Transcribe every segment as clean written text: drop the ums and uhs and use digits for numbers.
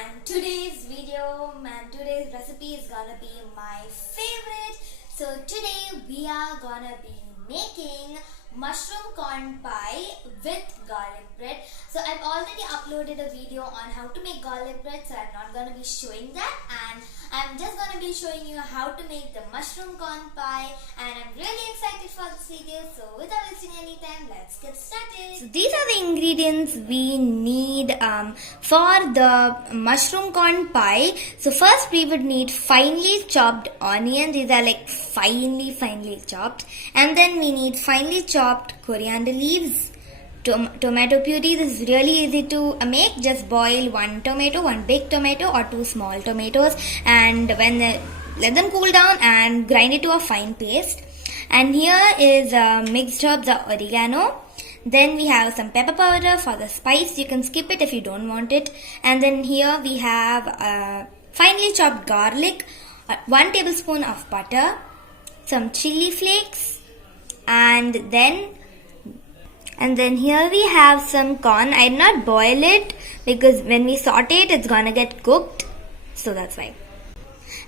and today's video and today's recipe is gonna be my favorite. So today we are gonna be making mushroom corn pie with garlic bread. So I've already uploaded a video on how to make garlic bread, so I'm not gonna be showing that, and I'm just gonna be showing you how to make the mushroom corn pie, and I'm really excited for this video. So without wasting any time, let's get started. So these are the ingredients we need for the mushroom corn pie. So first we would need finely chopped onions. These are like finely chopped, and then we need finely chopped coriander leaves, tomato puree. This is really easy to make. Just boil one tomato, one big tomato or two small tomatoes, and let them cool down and grind it to a fine paste. And here is mixed herbs or oregano. Then we have some pepper powder for the spice. You can skip it if you don't want it. And then here we have finely chopped garlic, 1 tablespoon of butter, some chili flakes, and then here we have some corn. I did not boil it because when we saute it, it's gonna get cooked, so that's why.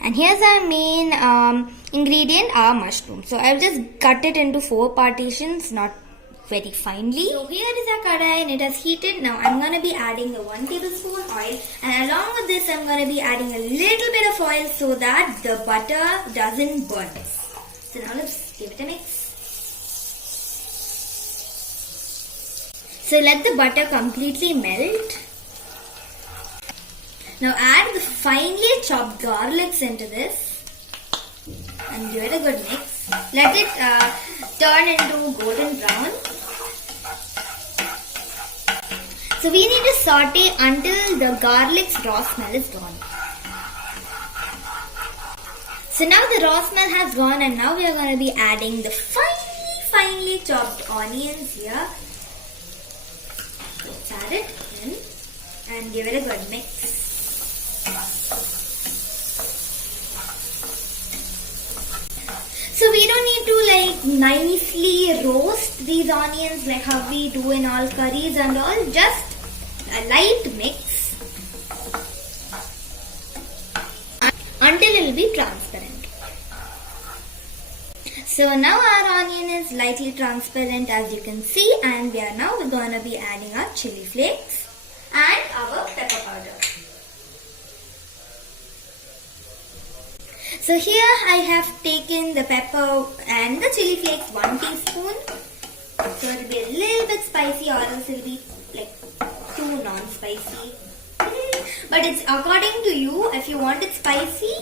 And here's our main ingredient, our mushroom. So I've just cut it into 4 partitions, not very finely. So here is our kadai and it has heated. Now I'm gonna be adding the 1 tablespoon oil, and along with this I'm gonna be adding a little bit of oil so that the butter doesn't burn. So now let's give it a mix. So let the butter completely melt. Now add the finely chopped garlics into this and give it a good mix. Let it turn into golden brown. So we need to saute until the garlic's raw smell is gone. So now the raw smell has gone, and now we are going to be adding the finely chopped onions here. Let's add it in and give it a good mix. So we don't need to nicely roast these onions like how we do in all curries and all. Just a light mix until it will be transparent. So now our onion is lightly transparent, as you can see, and we are now going to be adding our chili flakes and our pepper powder. So here I have taken the pepper and the chili flakes 1 teaspoon. So it will be a little bit spicy, or else it will be like too non-spicy. But it's according to you. If you want it spicy,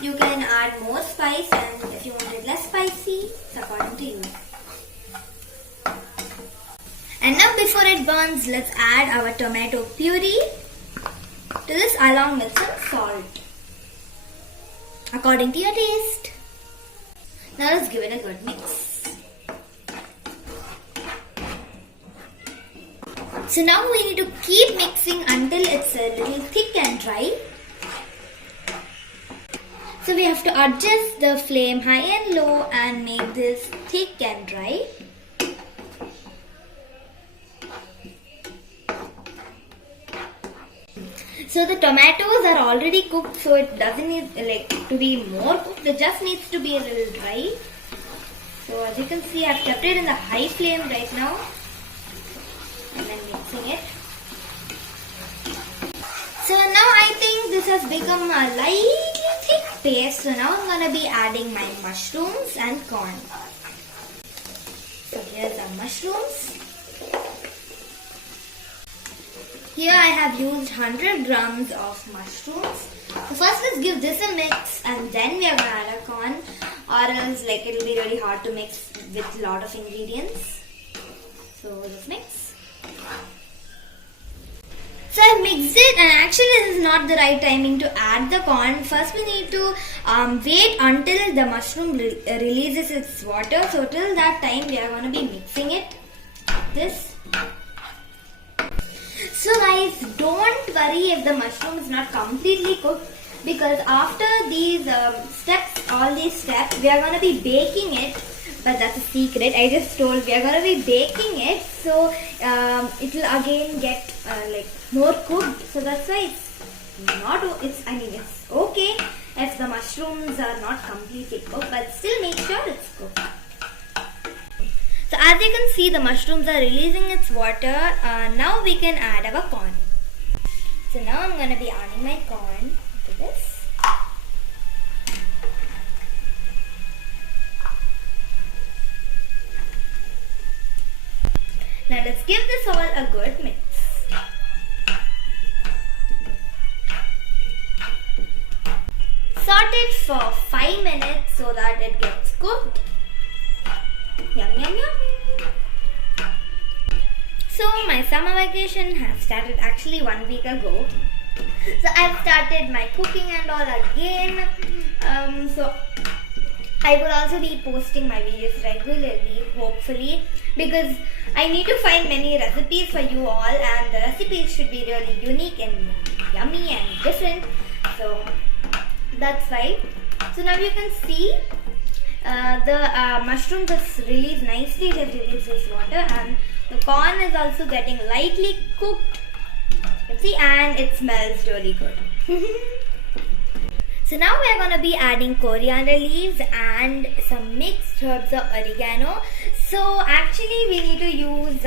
you can add more spice, and if you want it less spicy, it's according to you. And now before it burns, let's add our tomato puree to this along with some salt according to your taste. Now let's give it a good mix. So now we need to keep mixing until it's a little thick and dry. So we have to adjust the flame high and low and make this thick and dry. So the tomatoes are already cooked, so it doesn't need to be more cooked. It just needs to be a little dry. So as you can see, I've kept it in the high flame right now and then mixing it. So now I think this has become a lightly thick paste. So now I'm going to be adding my mushrooms and corn. So here's the mushrooms. Here I have used 100 grams of mushrooms. So first let's give this a mix, and then we are going to add a corn, or else it will be really hard to mix with a lot of ingredients. So let's mix. So I've mixed it, and actually this is not the right timing to add the corn. First we need to wait until the mushroom releases its water. So till that time we are going to be mixing it like this. So guys, don't worry if the mushroom is not completely cooked, because after these steps, all these steps, we are going to be baking it. But that's a secret. I just told we are going to be baking it, so it will again get more cooked. So that's why it's okay if the mushrooms are not completely cooked, but still make sure it's cooked. So as you can see, the mushrooms are releasing its water. Now we can add our corn. So now I'm going to be adding my corn to this. Now let's give this all a good mix. Saute it for 5 minutes so that it gets cooked. Yum yum yum. So my summer vacation has started actually 1 week ago. So I've started my cooking and all again. So I will also be posting my videos regularly, hopefully, because I need to find many recipes for you all, and the recipes should be really unique and yummy and different. So that's why. So now you can see the mushrooms has released nicely. It has released this water, and the corn is also getting lightly cooked. You can see, and it smells really good. So now we are going to be adding coriander leaves and some mixed herbs of oregano. So actually we need to use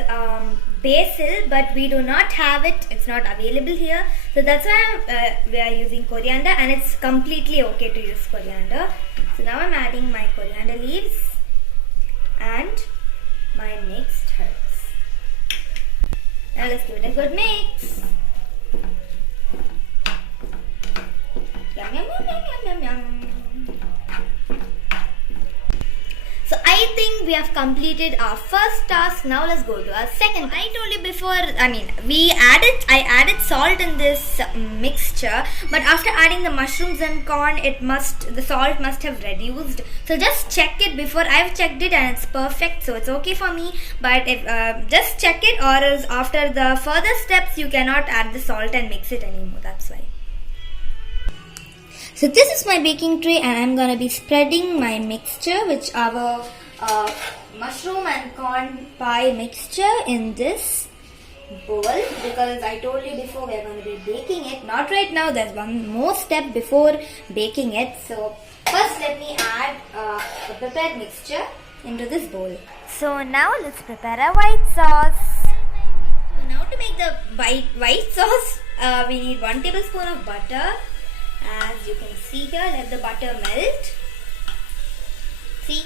basil, but we do not have it. It's not available here. So that's why we are using coriander, and it's completely okay to use coriander. So now I'm adding my coriander leaves and my mixed herbs. Now let's give it a good mix. Yum, yum, yum, yum, yum, yum. So I think we have completed our first task. Now let's go to our second. I told you before, I added salt in this mixture, but after adding the mushrooms and corn, the salt must have reduced. So just check it before. I've checked it and it's perfect, so it's okay for me. But if just check it, or else after the further steps you cannot add the salt and mix it anymore. That's why. So this is my baking tray, and I'm going to be spreading my mixture, which our mushroom and corn pie mixture, in this bowl, because I told you before we are going to be baking it. Not right now, there's one more step before baking it. So first let me add the prepared mixture into this bowl. So now let's prepare a white sauce. So now to make the white sauce, we need 1 tablespoon of butter. As you can see here, let the butter melt. See?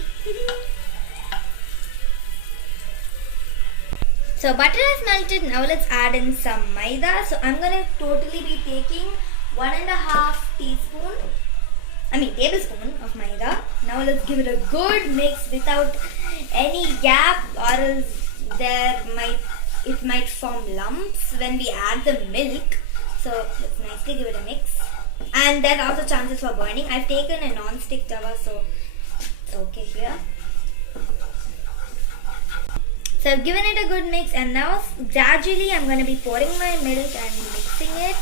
So butter has melted. Now let's add in some maida. So I'm going to totally be taking 1.5 tablespoon of maida. Now let's give it a good mix without any gap, or else it might form lumps when we add the milk. So let's nicely give it a mix. And there are also chances for burning. I've taken a non-stick tawa, so it's okay here. So I've given it a good mix, and now gradually I'm going to be pouring my milk and mixing it.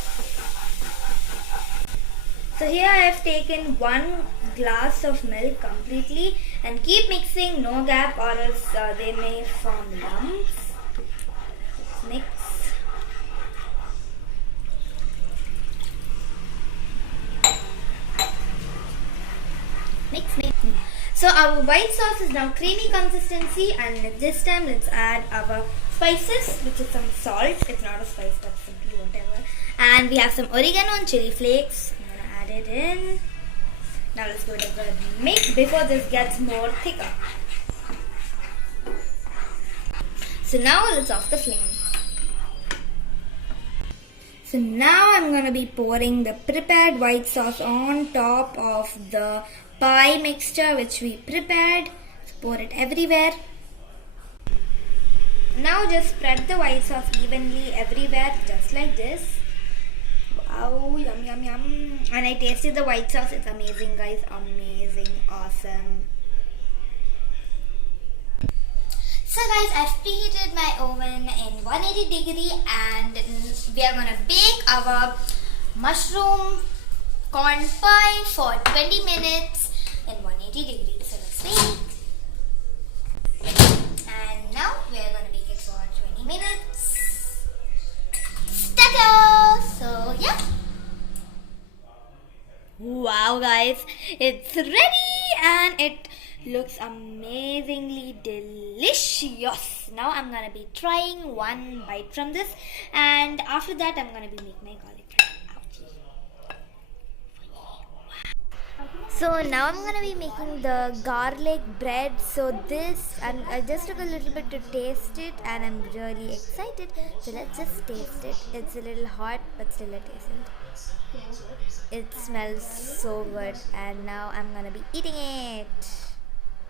So here I have taken 1 glass of milk completely, and keep mixing, no gap, or else they may form lumps. Mix. Mix. So our white sauce is now creamy consistency, and this time let's add our spices, which is some salt. It's not a spice, but simply whatever. And we have some oregano and chili flakes. I'm gonna add it in. Now let's give it a good mix before this gets more thicker. So now let's off the flame. So now I'm gonna be pouring the prepared white sauce on top of the pie mixture which we prepared. So pour it everywhere. Now just spread the white sauce evenly everywhere, just like this. Wow, yum yum yum. And I tasted the white sauce. It's amazing, guys. Amazing. Awesome. So guys, I've preheated my oven in 180 degree, and we are gonna bake our mushroom corn pie for 20 minutes in 180 degrees. So let's wait. And now we are gonna bake it for 20 minutes. Start. So yeah. guys, it's ready and it looks amazingly delicious. Now I'm gonna be trying one bite from this, and after that I'm gonna be making my garlic bread. So now I'm gonna be making the garlic bread. So this, and I just took a little bit to taste it, and I'm really excited. So let's just taste it. It's a little hot, but still I taste it. It smells so good, and now I'm gonna be eating it.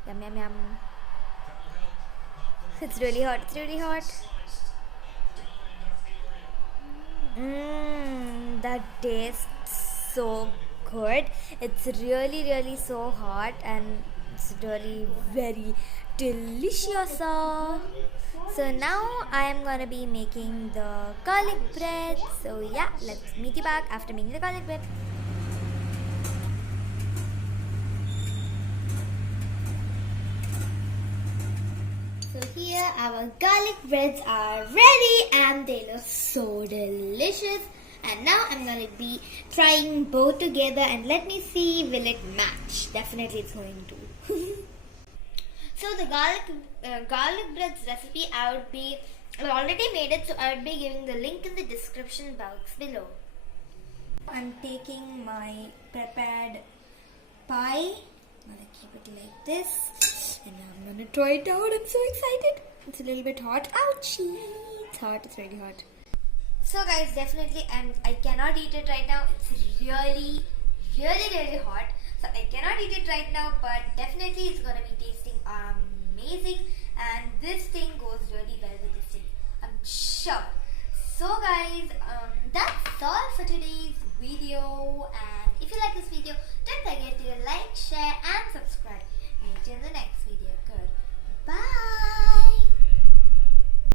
Yum yum yum. It's really hot. It's really hot. That tastes so good. It's really so hot, and it's really very delicious. So now I am gonna be making the garlic bread. So yeah, let's meet you back after making the garlic bread. So here our garlic breads are ready and they look so delicious. And now I'm going to be trying both together and let me see will it match. Definitely it's going to. So the garlic breads recipe I already made it, so I would be giving the link in the description box below. I'm taking my prepared pie. I'm gonna keep it like this, and I'm gonna try it out. I'm so excited. It's a little bit hot. Ouchie! It's hot. It's really hot. So guys, definitely, I cannot eat it right now. It's really hot. So I cannot eat it right now, but definitely it's gonna be tasting amazing. And this thing goes really well with this thing, I'm sure. So guys, that's all for today's video. And if you like this video, don't